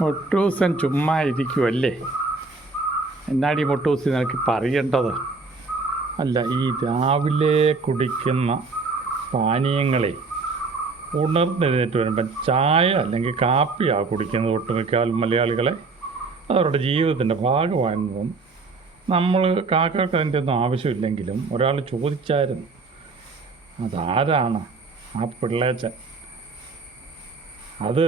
മൊട്ടൂസൻ ചുമ്മാ ഇരിക്കുമല്ലേ എന്നാടി മുട്ടൂസ് നിനക്ക് പറയേണ്ടത്? അല്ല ഈ രാവിലെ കുടിക്കുന്ന പാനീയങ്ങളെ ഉണർന്നെഴുന്നേറ്റ് വരുമ്പം ചായ അല്ലെങ്കിൽ കാപ്പിയാണ് കുടിക്കുന്നത് ഒട്ടുമിക്കാലും മലയാളികളെ. അതവരുടെ ജീവിതത്തിന്റെ ഭാഗമായിരുന്നതും നമ്മൾ കാക്കൾക്ക് അതിന്റെ ഒന്നും ആവശ്യമില്ലെങ്കിലും ഒരാൾ ചോദിച്ചായിരുന്നു അതാരാണ് ആ പിള്ളേച്ചൻ? അത്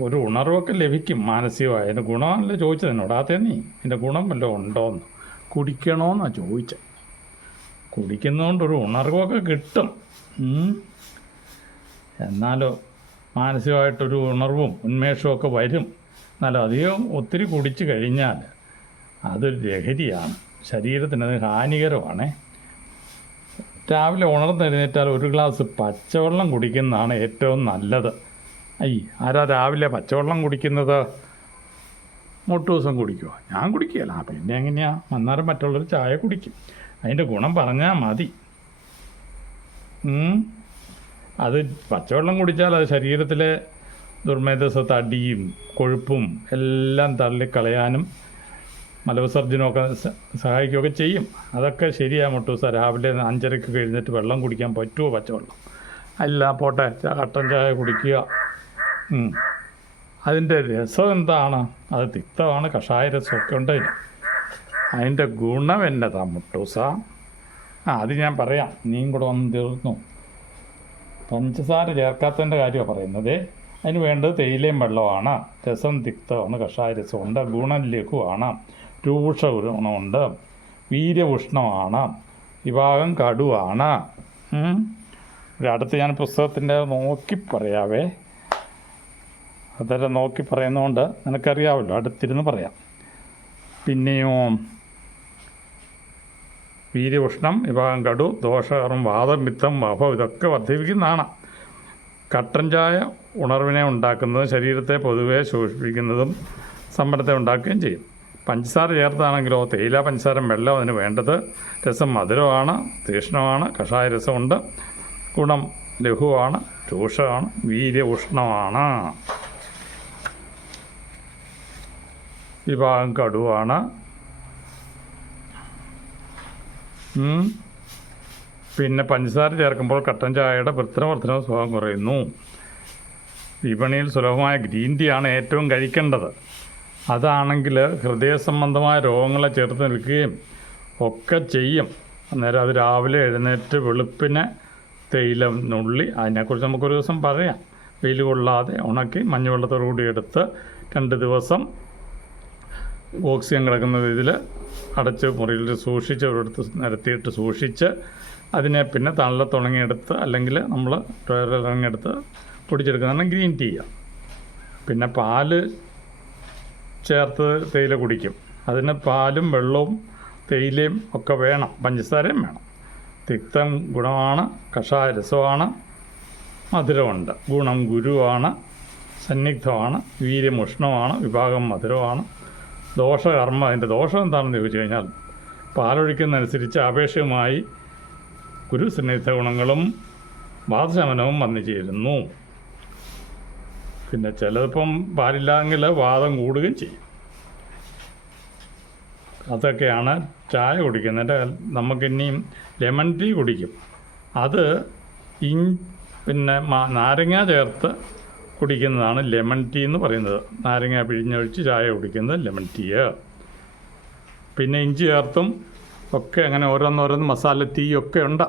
ഒരു ഉണർവൊക്കെ ലഭിക്കും മാനസികമായി. അതിന്റെ ഗുണമല്ല ചോദിച്ചത് എന്നോട് അതേ നീ എന്റെ ഗുണം വല്ലതും ഉണ്ടോയെന്ന് കുടിക്കണമെന്നാണ് ചോദിച്ചത് കുടിക്കുന്നതുകൊണ്ട് ഒരു ഉണർവൊക്കെ കിട്ടും. എന്നാലോ മാനസികമായിട്ടൊരു ഉണർവും ഉന്മേഷവും ഒക്കെ വരും. എന്നാലും അധികം ഒത്തിരി കുടിച്ചു കഴിഞ്ഞാൽ അതൊരു ലഹരിയാണ്. ശരീരത്തിന് അത് ഹാനികരമാണേ. രാവിലെ ഉണർന്നെഴുന്നേറ്റാൽ ഒരു ഗ്ലാസ് പച്ചവെള്ളം കുടിക്കുന്നതാണ് ഏറ്റവും നല്ലത്. ഐ ആരാ രാവിലെ പച്ചവെള്ളം കുടിക്കുന്നത്? മുട്ടു ദിവസം കുടിക്കുമോ ഞാൻ കുടിക്കുകയല്ല. ആ പിന്നെ എങ്ങനെയാ? അന്നേരം മറ്റുള്ളവർ ചായ കുടിക്കും. അതിന്റെ ഗുണം പറഞ്ഞാൽ മതി. അത് പച്ചവെള്ളം കുടിച്ചാൽ അത് ശരീരത്തിലെ ദുർമേധസ് തടിയും കൊഴുപ്പും എല്ലാം തള്ളിക്കളയാനും മലവിസർജനമൊക്കെ സഹായിക്കുകയൊക്കെ ചെയ്യും. അതൊക്കെ ശരിയാണ് മുട്ടൂസ രാവിലെ അഞ്ചരക്ക് കഴിഞ്ഞിട്ട് വെള്ളം കുടിക്കാൻ പറ്റുമോ പച്ചവെള്ളം? അല്ല പോട്ടെ. കട്ടൻ ചായ കുടിക്കുക. അതിന്റെ രസം എന്താണ്? അത് തിക്തമാണ് കഷായ രസമൊക്കെ ഉണ്ട് അതിന്റെ ഗുണം എന്നതാ മുട്ടൂസ? ആ അത് ഞാൻ പറയാം. നീയും കൂടെ വന്ന് തീർന്നു. പഞ്ചസാര ചേർക്കാത്തതിന്റെ കാര്യമാണ് പറയുന്നത്. അതിന് വേണ്ടത് തേയിലയും വെള്ളമാണ് രസം തിക്തമാണ് കഷായ രസമുണ്ട്. ഗുണം ലഘുവാണ്. രൂക്ഷ ഗുണമുണ്ട്. വീര്യപുഷ്ണമാണ് വിഭാഗം കടുവാണ്. ഒരടുത്ത് ഞാൻ പുസ്തകത്തിന്റെ നോക്കി പറയാവേ. അതെല്ലാം നോക്കി പറയുന്നതുകൊണ്ട് നിനക്കറിയാമല്ലോ അടുത്തിരുന്ന് പറയാം. പിന്നെയോ വീര്യഉഷ്ണം വിഭാഗം കടു ദോഷകറും വാദം പിത്തം വഭം ഇതൊക്കെ വർദ്ധിപ്പിക്കുന്നതാണ് കട്ടൻ ചായ ഉണർവിനെ ഉണ്ടാക്കുന്നതും ശരീരത്തെ പൊതുവെ ശോഷിപ്പിക്കുന്നതും സമ്മർദ്ദത്തെ ഉണ്ടാക്കുകയും ചെയ്യും. പഞ്ചസാര ചേർത്താണെങ്കിലോ തേയില പഞ്ചസാര വെള്ളം അതിന് വേണ്ടത് രസം മധുരമാണ് തീഷ്ണമാണ് കഷായ രസമുണ്ട് ഗുണം ലഘുവാണ് രൂക്ഷമാണ് വീര്യപുഷ്ണമാണ് ഭാഗം കടുവാണ്. പിന്നെ പഞ്ചസാര ചേർക്കുമ്പോൾ കട്ടൻ ചായയുടെ വൃത്തനവർദ്ധന സ്വഭാവം കുറയുന്നു. വിപണിയിൽ സുലഭമായ ഗ്രീൻ ടീ ആണ് ഏറ്റവും കഴിക്കേണ്ടത്. അതാണെങ്കിൽ ഹൃദയ സംബന്ധമായ രോഗങ്ങളെ ചേർത്ത് നിൽക്കുകയും ഒക്കെ ചെയ്യും. അന്നേരം അത് രാവിലെ എഴുന്നേറ്റ് വെളുപ്പിനെ തേയിലം നുള്ളി അതിനെക്കുറിച്ച് നമുക്കൊരു ദിവസം പറയാം. വെയിൽ കൊള്ളാതെ ഉണക്കി മഞ്ഞവെള്ളത്തോടു കൂടി എടുത്ത് രണ്ട് ദിവസം ഓക്സിജൻ കിടക്കുന്ന ഇതിൽ അടച്ച് മുറിയിൽ സൂക്ഷിച്ച് ഒരിടത്ത് നിരത്തിയിട്ട് സൂക്ഷിച്ച് അതിനെ പിന്നെ തണല തുടങ്ങിയെടുത്ത് അല്ലെങ്കിൽ നമ്മൾ തുടങ്ങിയെടുത്ത് കുടിച്ചെടുക്കുന്നതാണ് ഗ്രീൻ ടീ പിന്നെ പാൽ ചേർത്ത് തേയില കുടിക്കും. അതിന് പാലും വെള്ളവും തേയിലയും ഒക്കെ വേണം. പഞ്ചസാരയും വേണം. തിക്തം ഗുണമാണ് കഷായ രസമാണ് മധുരമുണ്ട്. ഗുണം ഗുരുവാണ് സന്നിഗ്ധമാണ് വീര്യമുഷ്ണമാണ് വിഭാഗം മധുരമാണ്. ദോഷകർമ്മ അതിന്റെ ദോഷം എന്താണെന്ന് ചോദിച്ചു കഴിഞ്ഞാൽ പാലൊഴിക്കുന്നതനുസരിച്ച് ആപേക്ഷികമായി ഗുരുസന്നിഗ്ധ ഗുണങ്ങളും വാദശമനവും വന്നു ചേരുന്നു പിന്നെ ചിലപ്പം പാലില്ലെങ്കിൽ വാദം കൂടുകയും ചെയ്യും. അതൊക്കെയാണ് ചായ കുടിക്കുന്നതിന്റെ നമുക്കിനിയും ലെമൺ ടീ കുടിക്കും. അത് ഇൻ പിന്നെ നാരങ്ങ ചേർത്ത് കുടിക്കുന്നതാണ് ലെമൺ ടീ എന്ന് പറയുന്നത്. നാരങ്ങ പിഴിഞ്ഞൊഴിച്ച് ചായ കുടിക്കുന്നത് ലെമൺ ടീ. പിന്നെ ഇഞ്ചി ചേർത്തും ഒക്കെ അങ്ങനെ ഓരോന്നോരോന്ന് മസാല ടീ ഒക്കെ ഉണ്ട്.